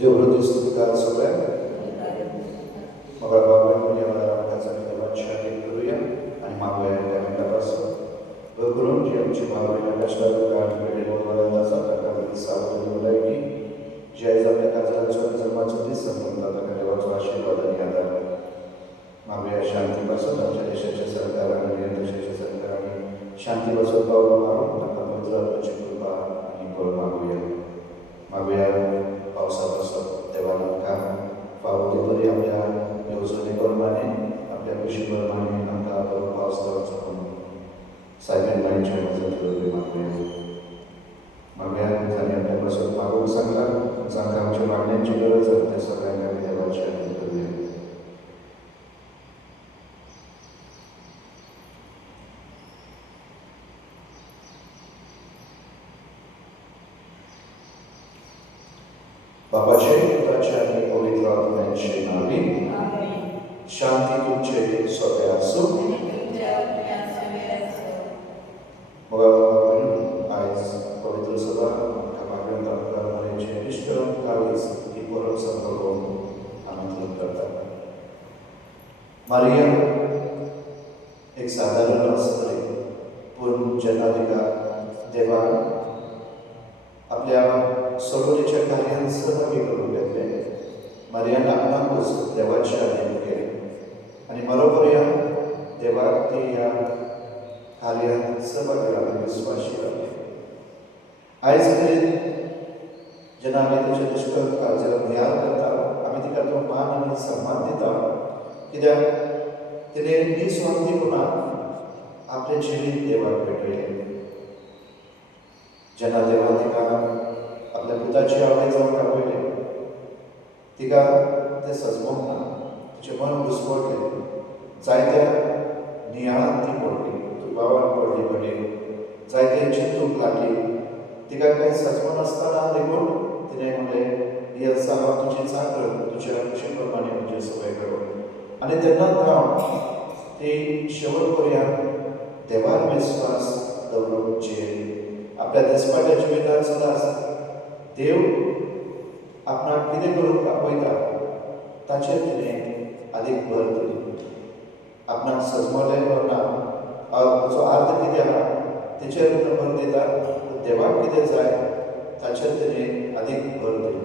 देवहृदय स्तुतिकार सगळ्या मग म्हणजे मला रामकाचा देवांची करूया आणि मागूया त्या मिनिटापासून करून जी आमची मागणी कष्टात सावधानी की जे आज आपल्या काजाचं जन्माचं दिस संबंधात देवाचा आशीर्वाद आणि आधार मागूया शांतीपासून आमच्या देशाच्या सरकार आणि देशाच्या सरकारने शांतीपासून पावलं मारून आता पवित्र कृपा आणि बळ मागूया पावसापासून देवाला काम पावते तरी आपल्या योजनेप्रमाणे आपल्या कृषीप्रमाणे आता पाऊस देवाचा सायकल लाईनच्या मागूया आणि आपल्यापासून मागून सांगा आमच्या मागण्यांची गरज आहे त्या सगळ्यांना देवाची आठवण करूया. बापाचे पुत्राचे आणि पवित्र आत्म्याचे नावे शांती तुमचे सोबे असो. आज पवित्र सभा इष्ट काळीस ही परम संकल्प आमंत्रित करतात. मारिया एक साधारण स्त्री पण जन्माधिकार देवा आपल्या सरोवरीच्या कार्यात सहभागी करून घेतले. मारियाला आपणाकूच देवाचे अधीन केले आणि बरोबर या देवा ते या कार्यात सहभागी राहणे विश्वासी राहणे. आयज करीत जेन्ना त्याचे दुष्कर कार्याला तयार करता आम्ही तिका तो मान आणि सन्मान दिता कित्याक तिने निस्वार्थीपणान आपले जिवीत देवाक भेटयले. जेन्ना देवान तिका आपल्या पुताची आवडी जावन दाखयली तिका ते सजमोंक ना तिचे मन घुसमटले. जायत्या नियाळान ती पडली तुबावान पडली पडली जायते चिंतूंक लागली. तिका काही सजमन आसतना देखून तिने म्हणले ही आसा हांव तुजी चाकर तुज्या कुशीप्रमाणे म्हजे सवय करो आनी तेन्नाच हांव ती शेवट पर्यंत देवार विश्वास दवरूंक आपल्या दिसपाट्या जिवितांत सदांच देव आपणाक कितें करूंक आपयता ताचेर तिणें आदीक भर दिली. आपणाक सजमलें वरना हाचो अर्थ कितें आहा तेचेर भर दिता. देवाक कितें जाय ताचेर तिणें आदीक भर दिली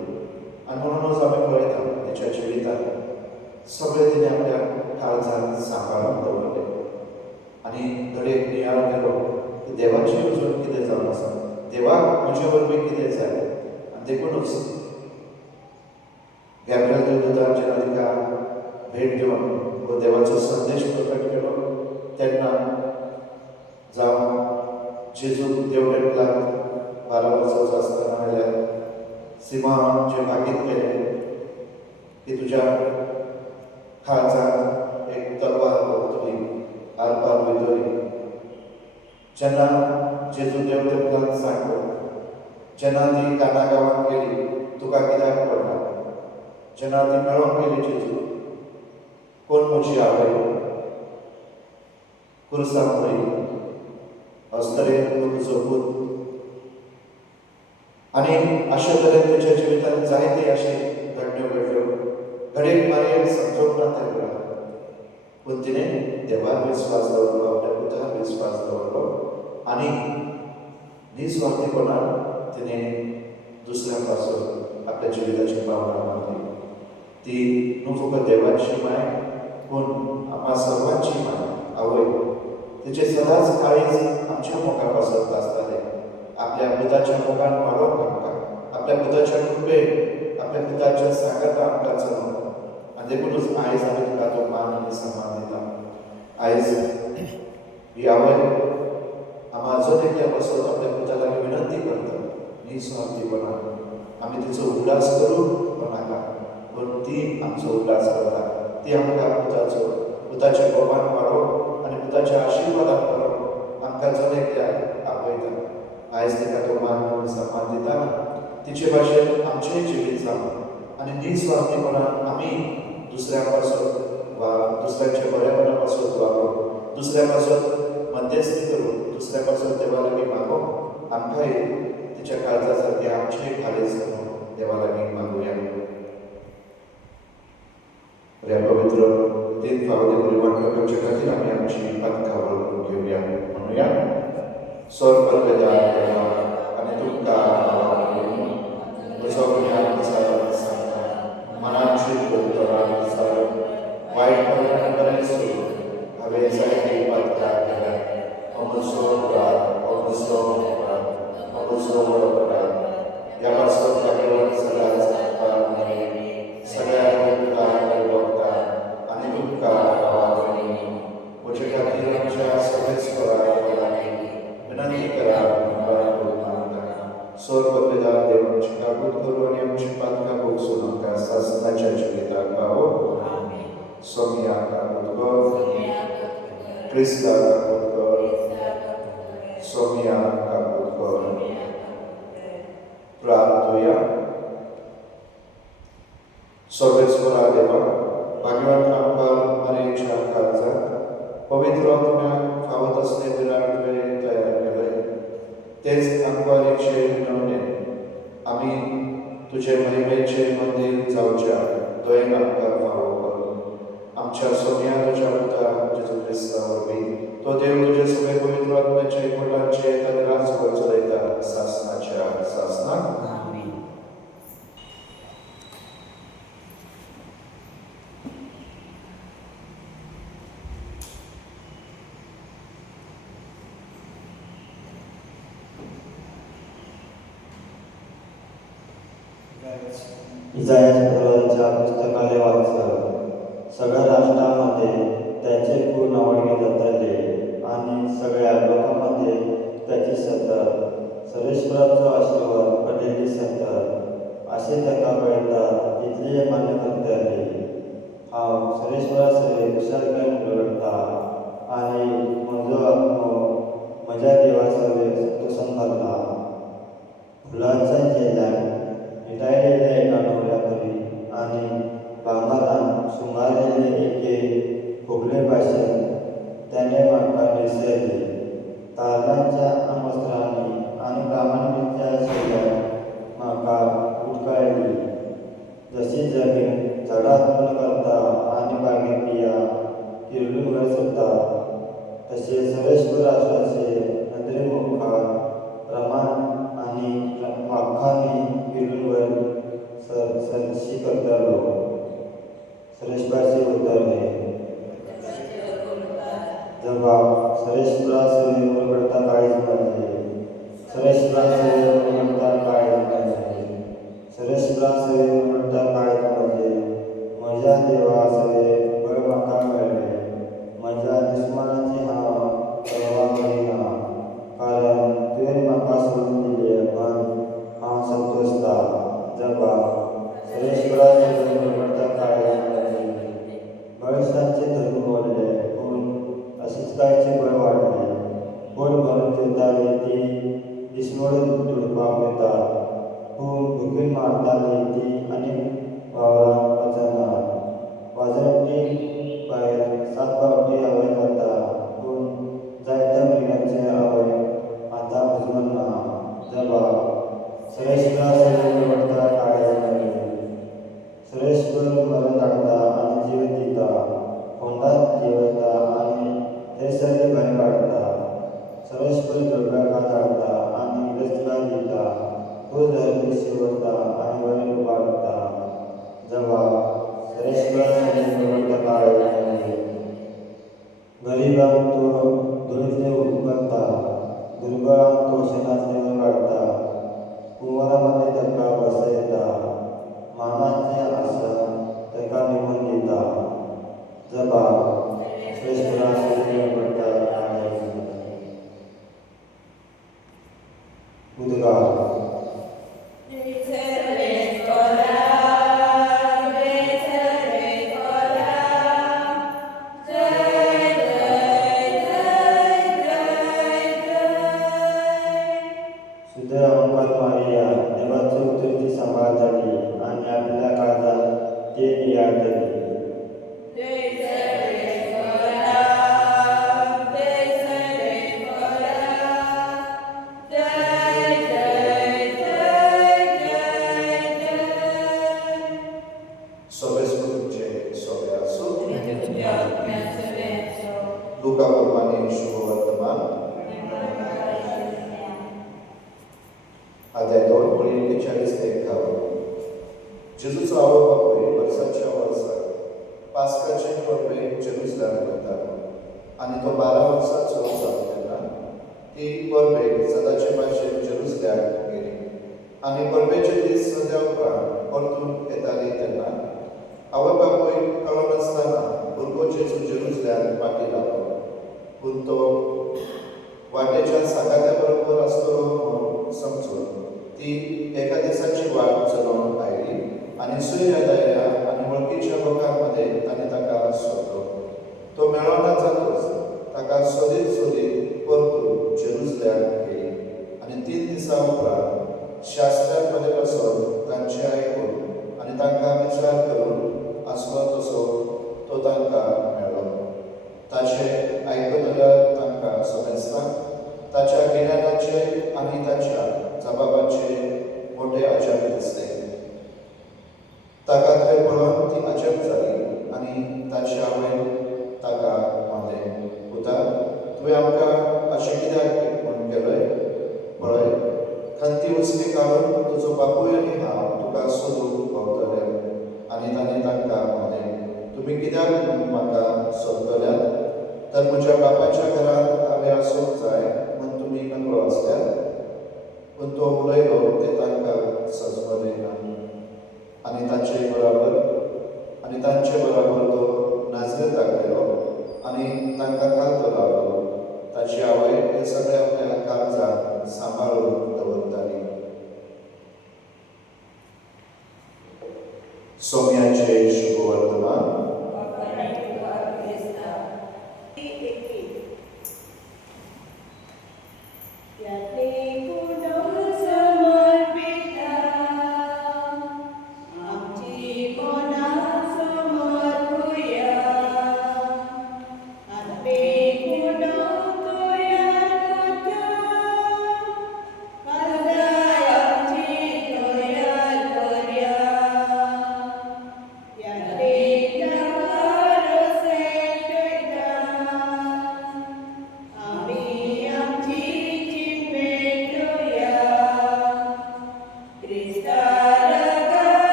आनी म्हणूनच आमी पळयता तिच्या जिवितांत सगळें तिणें आपल्या काळजांत सांबाळून दवरलें आनी घडयेक नियाळ केलो की देवाची अजून कितें जावन आसा देवाक म्हजे वरवीं कितें जाय आनी देखूनच गॅब्रिएल देवदूतान जेन्ना तिका भेट दिवन हो देवाचो संदेश प्रकट केलो तेन्ना जावं जेजू देवळांतल्यान 12 वर्सांचो आसतना आयल्यार सिंहान जे भागीत केले की तुज्या काळजांत एक तलवार भोंवतली आरपार वयतली. जेन्ना जेजू देवळांतल्यान सांगलो जेन्ना ती काना गांवांत गेली तुका कित्याक पडला जेन्ना ती मेळोंक गेली जेजू कोण म्हजी आवय कुर्सांत पळयली हस्तरेन तुजो पूत आनी अशे तरेन तुज्या जिवितांत जायते अशे घडण्यो घडल्यो. घडयेक मारयेक समजोंक ना तेन्ना पूण तिणें देवार विस्वास दवरलो आपल्या पुतार विस्वास दवरलो आनी निस्वार्थीपणान तिणें दुसऱ्या पासून आपल्या जिविताची भावना मारली. ती न्हू फकत देवाची माय पूण आम्हा सर्वांची माय आवय. तिचे सदांच काळीज आमच्या मोगा पासत आसताले. आपल्या पुताच्या मोगान वाडोवंक आमकां आपल्या पुताच्या कृपेन आपल्या पुताच्या सांगाता आमकां चलोवंक आनी देखूनच आयज आमी तुका तो मान आनी सन्मान दिता. आयज ही आवय आम्हा अजून एकल्या पासत आपल्या पुता लागीं विनंती करता निस्वार्थीपणान आमी तिचो उल्हास करूं नाका पूण ती आमचो उल्हास करता. ती आमकां पुताच्या कोपान वाडोवंक आनी पुताच्या आशिर्वादान व्हरोवंक आमकां अजून एकल्याक आपयता. आयज तिका तो मान सन्मान दिता तिचे भाशेन आमचेंय जिवीत जावं आनी निस्वार्थीपणान आमी दुसऱ्या पासून वा दुसऱ्याच्या बरेपणा पासून वागोवंक दुसऱ्या पासून मध्यस्थी करून दुसऱ्या पासून देवा लागीं मागोवंक आमकांय तिच्या काळजा सारकें आमचेय खालीच देवा लागीं मागुया. पवित्र तीन फावले बरी वाटप करचे खातीर आमी आमची पातकां वळखून घेवया. म्हणूया सोर परगजा देवा आनी तुमकां म्हजो ज्ञान विचार सांगता मनान शीत करतलो विचार वायट परिणाम बरें सोड हांवें जायती पातकां केल्या म्हजो अपराध म्हजो वळखता ह्या पासून कागाळ सदांच सगळ्या लोकांक बघता आनी तुमकां म्हजे खातीर आमच्या सगळेच विनंती करा सोर बदलेदार देव आमची काबूत करूं आनी आमची पातकां भोगसून आमकां सासणाच्या जिविताक पावो. सोमिया काबूत कर, क्रिस्ता काबूत कर, सोमिया काबूत कर. प्रार्थूया. सर्वेस्वरा देवा भाग्यवान आमकां मरेच्या काळजात पवित्र आत्म्याक फावत असले विराट वेळ तयार केले तेच आंकवारीचे विनवणे आमी तुजे महिमेचे मंदिर जावच्या दयेन आमकां फावो कर. आमच्या सोम्या तुज्या पुता जेजू क्रिस्ता वरवीं तो देव तुजे सगळे पवित्र आत्म्याचे एकवटांचे ताणे राजभर चलयता सासणाच्या सासणाक. इसायाच्या पुस्तकाले वाचलं. सगळ्या राष्ट्रांमध्ये त्याचे खूण आवडले जाताले आणि सगळ्या लोकांमध्ये त्याची सत्ता सर्वेश्वराचो आशीर्वाद पडलेली सत्ता असे ताका कळटा इतले मान्य करताले. हांव सर्वेश्वरा सगळे कुशलकायेन रडटा आणि म्हजो आत्मो म्हज्या देवा सगळे संतोषान घालता. फुलांच्या जेल्यान मिटायलेले एका नवऱ्या परी आनी भांगरान सुंगारलेले एके खोबले भाशेन त्याने म्हाका निसयले. तारणांच्या आंगवस्त्रांनी आनी प्रामाणिकच्या शैल्यान म्हाका उटकायली. जशी जमीन झाडां तोंड करता आनी बागेंत बिया किरडून वयर सरता तशें सर्वेश्वर आसपाचे नदरे मुखार प्रमाण आनी वाखांनी किरडून वयर सरशी करतालो. सर्वेश्वराचे उतरले जबाब सर्वेश्वरा सगळे वरपडता काळीज माझे. सर्वेश्वरा सगळे वरपडता काळीज माझे. सर्वेश्वरा सगळे वरपडता काळीज माझे. म्हज्या देवा सगळे बळ म्हाका मेळ्ळे. म्हज्या दुस्मानाची हांव परवा करिना कारण तुवें म्हाका सोडून दिले म्हण हांव संतोषता. जबाब सर्वेश्वरा सगळे वरपडता काळीज माझे. बळिश्टांचे धर्म मोडले पूण अशिस्ताचे बळ वाडले. पोट भरून जेवताली ती दिसवडून दुडपाक येतात पूण भुकेन मारताली ती आनीक वावरांत वचनात. वाजंटी भायर 7 फावटी हांवें वता पूण जायत्या भुरग्यांचे आवय आतां उजवण ना. जबाब सर्वेश्वरा सगळे वरपडता काळीज माझे. सर्वेश्वर मरण हाडटा आनी जिवीत दिता. फोंडांत जिवयता आनी थंयसर बरें काडटा. सर्वेश्वर गळब्याकात हाडटा आनी लचकाय दिता. तो धर्मी शेवरता आनी बरें उबारता. जबाब सर्वेश्वरा सगळे वरपडता काळीज माझे. गरिबांक तो धुळींतले उपकारता. दुर्बळांक तो शेणांतले वयर काडता. कुंवरामध्ये ताका बसयता. मानाचे आसन ताका निमून दिता. जबाब सर्वेश्वरा सगळे वरपडता काळीज माझे. उद्गार जय जय जेजूचो आवय बापूय वर्साच्या वर्सा पास्काचे परबे जेरुसलेम वयता आनी तो 12 वर्सांचो जालो तेन्ना ती परबे सदाचे भाशेन जेरुसलेम गेली आनी परबेचे दीस सद्या उपरांत परतून येताली तेन्ना आवय बापूय कळनासतना भुरगो जेजू जेरुसलेम फाटीं लागलो पूण तो वाटेच्या सागात्या बरोबर आसतलो म्हूण समजून ती एका दिसाची वाट चलोवन आयली आनी सूर्य दायल्या आनी वळखीच्या लोकां मदें ताणें ताका सोदलो तो मेळना जातूच ताका सोदीत सोदीत परतून जेरुसलेम गेली आनी 3 दिसां उपरांत शास्त्रां मदें बसून तांचें आयकून आनी तांकां विचार करून आसलो तसो तो तांकां मेळ्ळो ताचें आयकतल्यार तांकां समजता ताच्या गिन्यानाचे आनी ताच्या जबाबाचे मोठे अजब दिसले ताका थंय पळोवन ती अजब जाली आनी ताचे आवयन ताका म्हणलें पुता तुवें आमकां अशें कित्याक म्हूण केलय पळय खंती उसली काडून तुजो बापूय आनी हांव तुका सोदूंक भोंवतले आनी ताणें तांकां म्हणलें तुमी कित्याक म्हाका सोदतल्यात तर म्हज्या बापाच्या घरांत हांवें आसूंक जाय म्हूण तुमी नकळो आसल्यात पूण तो उलयलो तें तांकां सजमलें ना आनी तांचे बराबर तो नाजरेताक गेलो आनी तांकां कालतो लागलो ताची आवय हे सगळें आपल्या काळजांत सांबाळून दवरताली सोम्याचे शुभ वर्तमान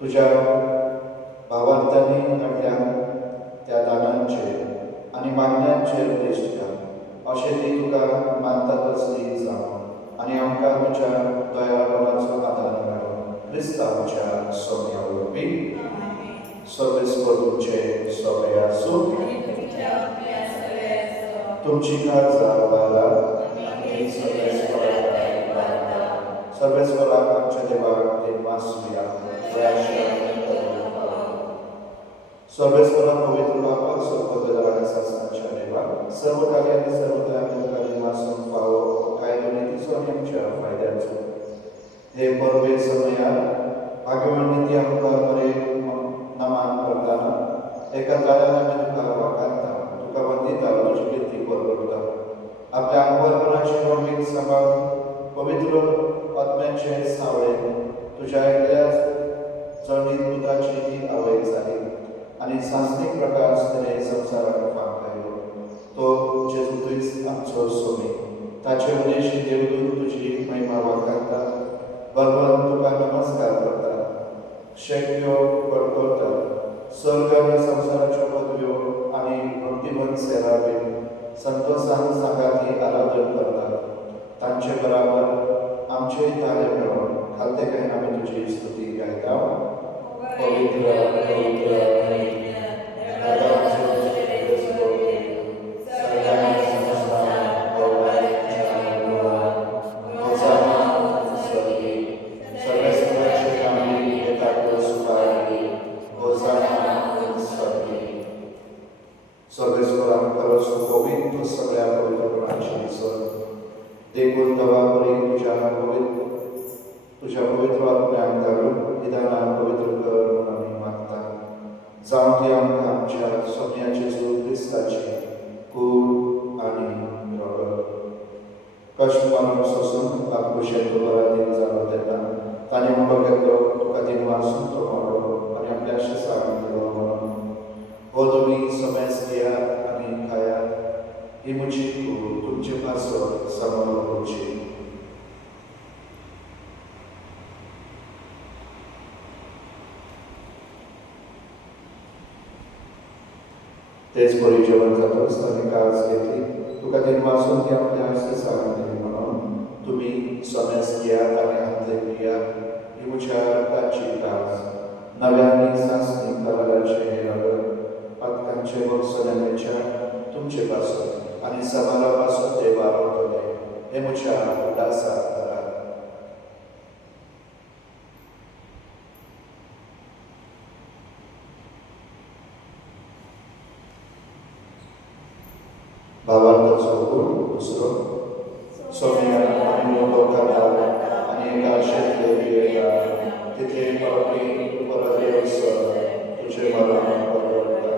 तुझ्या भावार्थांनी घडल्या त्या दानांचेर आनी मागण्यांचेर दिश्ट घाल अशें ती तुका मानता तसली जावं आनी आमकां तुज्या दयाळपणाचो आदार मेळो क्रिस्तांवाच्या सोम्या वरवीं सर्वेस्पर तुमचे सोबे आसूं तुमची काळजां वाला सर्वेस्वराक आमच्या देवाक देवास मिया सर्वेस्वरा पवित्र बापा सर्वोदराच्या शासनाच्या देवा सर्व कार्य आणि सर्व कार्य वाचून पावो काय दुर्नीतीचो आणि आमच्या फायद्याचो हे परवे समयात भाग्यवान ती आमकां बरे नमान करताना एका जाल्यार आमी तुका वाखारता तुका वंदिता तुजी कीर्ती करता आपल्या अंगवरपणाचे रोमीक सांबाळून पवित्र आत्म्याचे सावळे तुझ्या एकल्या जळीत दुधाची ती आवय जाली आनी सांस्कृतिक प्रकाश तरे संवसाराक फांकलो तो जेजू क्रिस्त आमचो सोमी ताचे उदेशी देवदूत तुजी महिमा वाखारता भगवान तुका नमस्कार करता शक्यो कडकडटा स्वर्ग आनी संवसाराच्यो पदव्यो आनी भक्तिमन सेवा बीन संतोषान सांगाती आराधन करतात तांचे बराबर आमचे ताळे मेळोन खालतेकाय आमी तुजी स्तुती गायता पवित्र पवित्र देखून दवा करी तुझ्या पवित्र आत्म्याक धाडून निदानान पवित्र कर म्हणून आमी मागता. जावं ती आमकां आमच्या सोन्याचे जेजू क्रिस्ताची कूड आनी रोगत. कश्ट मारून सोसून आत्मशेत बरादीन जालो तेन्ना ताणें म्हणलो घेतलो तुका दिन वाचून तो मारलो आनी आपल्या शिसाक दिलो म्हणून. हो तुमी समेज घेयात आनी खायात, ही म्हजी कूड तुमचे पासत सांबाळून घेवची. तेच बरी जेवण जातच ताणें काळज घेतली, तुका दिन वाचून ती आपल्या शिसाक दिली म्हणून. तुमी समेज घेयात आनी हातले पियात, ही म्हज्या रगताची काळज. नव्यानी सांसणी कालाचे हे रगत पातकांचे वत्सलेमेच्या तुमचे पासत आनी समारा पासत ते वावरतले, हे म्हज्या उदासाक करात. भावार्थाचो गुण दुसरो. सोम्याक आमी मोटो खाता आनी एका शेतले पियेता, तितले पावटी परत येवसर तुजें मरण परवडटा.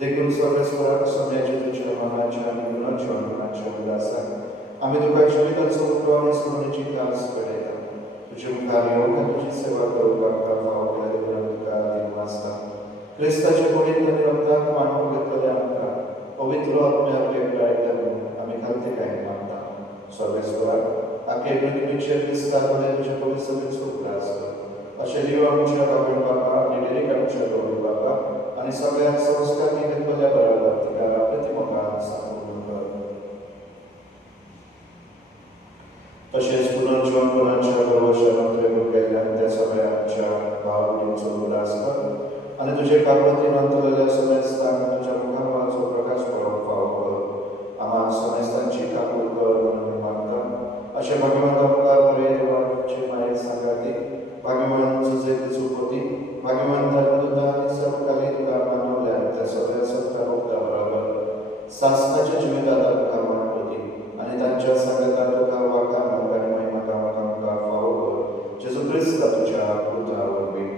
देखून सर्वेस्वराक सोम्याचे तुज्या मनाच्या आनी गुणाच्या मनाच्या उदासाक आमी तुका जिविताचो उठो आनी सोडणेची कास पळयता. तुजे मुखार येवंक आनी तुजी सेवा करूंक फावो केले देखून तुका दिन वाचता. क्रिस्ताच्या कुडींत आनी रगतांत मांडून घेतलेले आमकां पवित्र आत्म्याक वेगळायता म्हणून आमी खालते काय मागता. सर्वेस्वराक आखे पृथ्वीचेर विस्तार जाले तुजे पवित्र सभेचो उप्रास कर. अशें लिव आमच्या बाबेल बापा आनी डेरेक आमच्या गौरी बापा आनी सगळ्या संस्कार घेतलेल्या बऱ्या वर्तिकारा प्रतिमोगान सांगून कर. तशेंच पुनर्जीवन गुणांच्या गर्वशान प्रेम केल्ल्यान त्या सगळ्या आमच्या भाव भयणींचो उल्हास कर आनी तुजे काकवतीन अंतरलेल्या समेस्तांक तुज्या मुखारवाचो प्रकाश पळोवंक फावो कर. आम्हा समेस्तांची काकूळ कर म्हणून मागता. अशें भगवंत आमकां बरे देवाचे मायेर सांगाती, भगवंत तुजे चुकोती, भगवंत धर्मदूता आनी सर्वकालीन तुका मानवल्या त्या सगळ्या सत्ता मुक्ता बरोबर सासणाच्या जिवितांत तुका मानवती आनी तांच्या सांगतान तुका वाखाण आनी महिमा कामाक आमकां फावो कर. जेजू क्रिस्त तुज्या कृता वरवीं.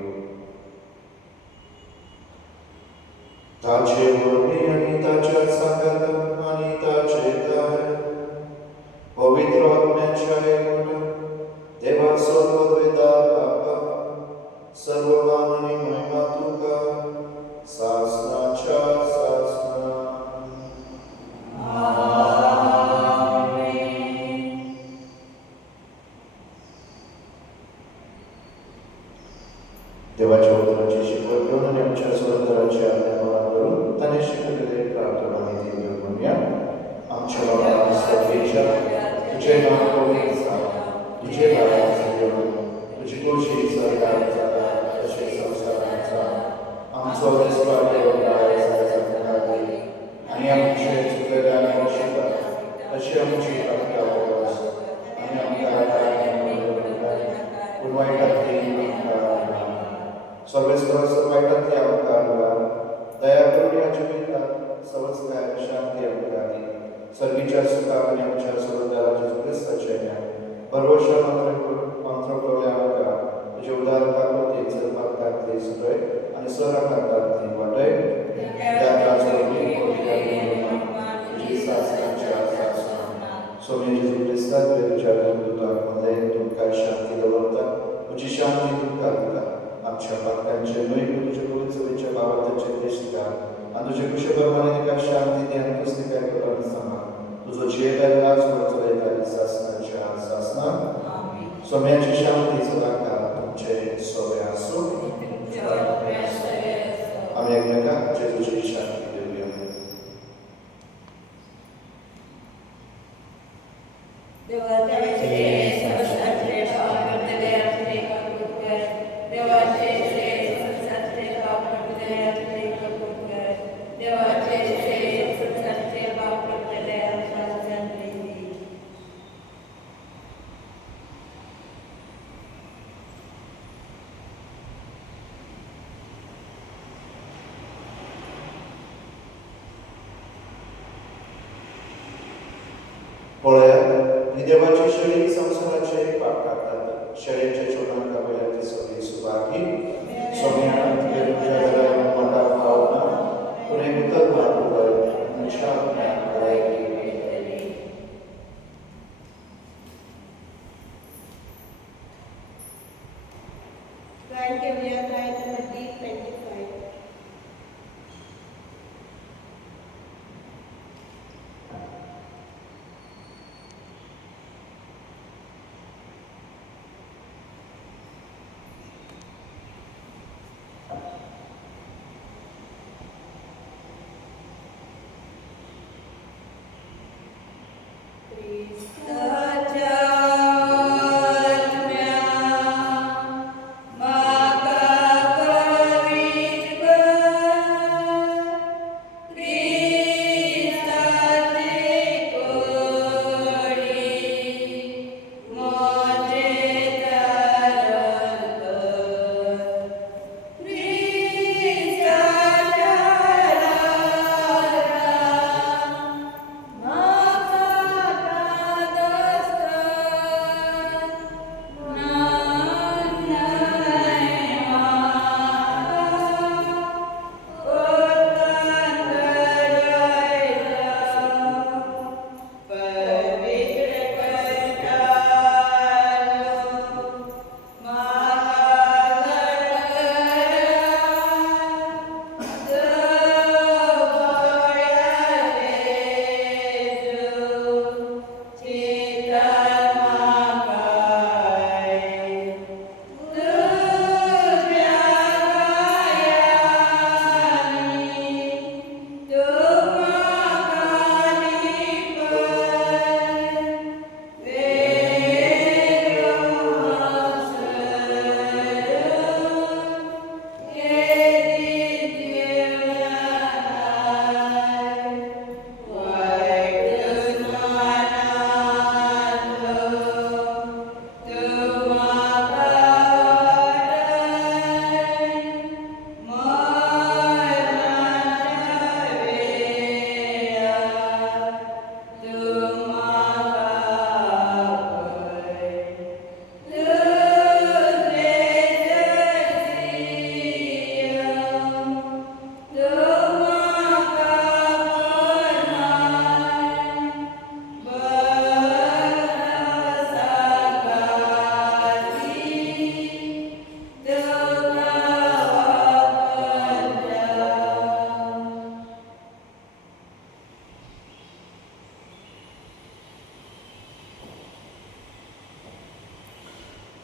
ताचे वरवीं आनी ताच्या सांगतान आनी ताचे दाय पवित्र आत्म्याच्या एकवटान देवा सर्ववेदार बापा सर्वमान आनी महिमा तुका सासणाच्या सासणा. देवाच्या उदराची शिकवण घेऊन आनी आमच्या स्वतंत्राची आज्ञा करून ताणें शिकयलेले प्रार्थना निधी घेवन म्हणया. आमच्या बाबा सर्वेच्या तुजें नांव पवित्र जावं, तुजें राज्य येवं, तुजी कुडशी स्वर्गांत जाता तशें संवसारांत जावं. आमचो दिसपाक येवंक आयज आमकां दी आनी आमचे चुकलेल्यांक बक्षिता तशी आमची आमकां वळख आनी आमकां पूण वायटांतली सर्वेस्वराचो वायटांतली आमकां हाडला. दया करून ह्या जिवितांत संस्कार शांती आमकां दी. सर्गीच्या सुखाक आनी आमच्या सुरदाराच्या क्रिस्ताचे भरवशा मंत्र कळ्ळे आमकां तुजे उदार काकूती चलपाक घातली सुटय आनी सराकाक घातली वाटय. तुजी सासणाच्या सासणा. सोमी जेजू क्रिस्ता तुज्या धर्मदूताक मदयेन तुमकां शांती दवरता. तुजी शांती तुमकां दिता. आमच्या पातकांचे न्हय पूण तुजे पवित्र सभेच्या भावार्थाचे दिसता आनी तुजे कुशे प्रमाणे तिका शांती दी आनी पुस्तिकाय करून सांबाळ. तुजो जियेता आज चलयता सासणाच्या सासणा. सोम्याची शांती सदांकाळ तुमचे सोबे आसूं. आमी एकमेकांक जेजूची शांती दिवया. पळयात आनी देवाची शेळी संसाराचे पाप काडटात. शेळयेच्या जेवणांका वयल्या ती सगळी सुवाती सोम्या तुगे तुज्या घरा म्हाका पावना, पूण हें उदक म्हाका पळय तुज्या म्हाका Grant Gabriel, grant number D25. Praise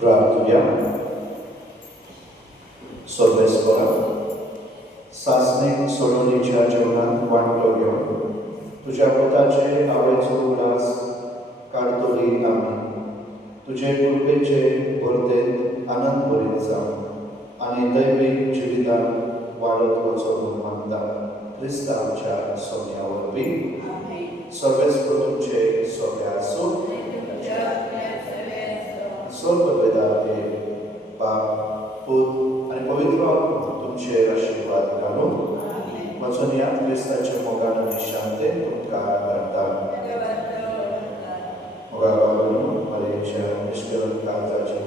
Praatuja, Sorbespora, Sasnik Solonicia जेवणात वांटो घेवन तुज्या पुताचे आवयचो उलास काडटली आमी. तुजे कृपेचे वर्तेंत आनंद भरीत जावं आनी दैवीक जिवितान वाडत वचो म्हूण मागता. क्रिस्त आमच्या सोम्या वरवीं सर्वेस्पर तुमचे सोबे आसूं. स्वर्गवेदा बाप पूत आनी पवित्र आत्मा तुमचे आशिर्वाद घालून वचून ह्या क्रिस्ताच्या मोगान आनी शांतेन तुमकां धाडटा. मोगा बाबून मरेच्या निश्करण काळजाचे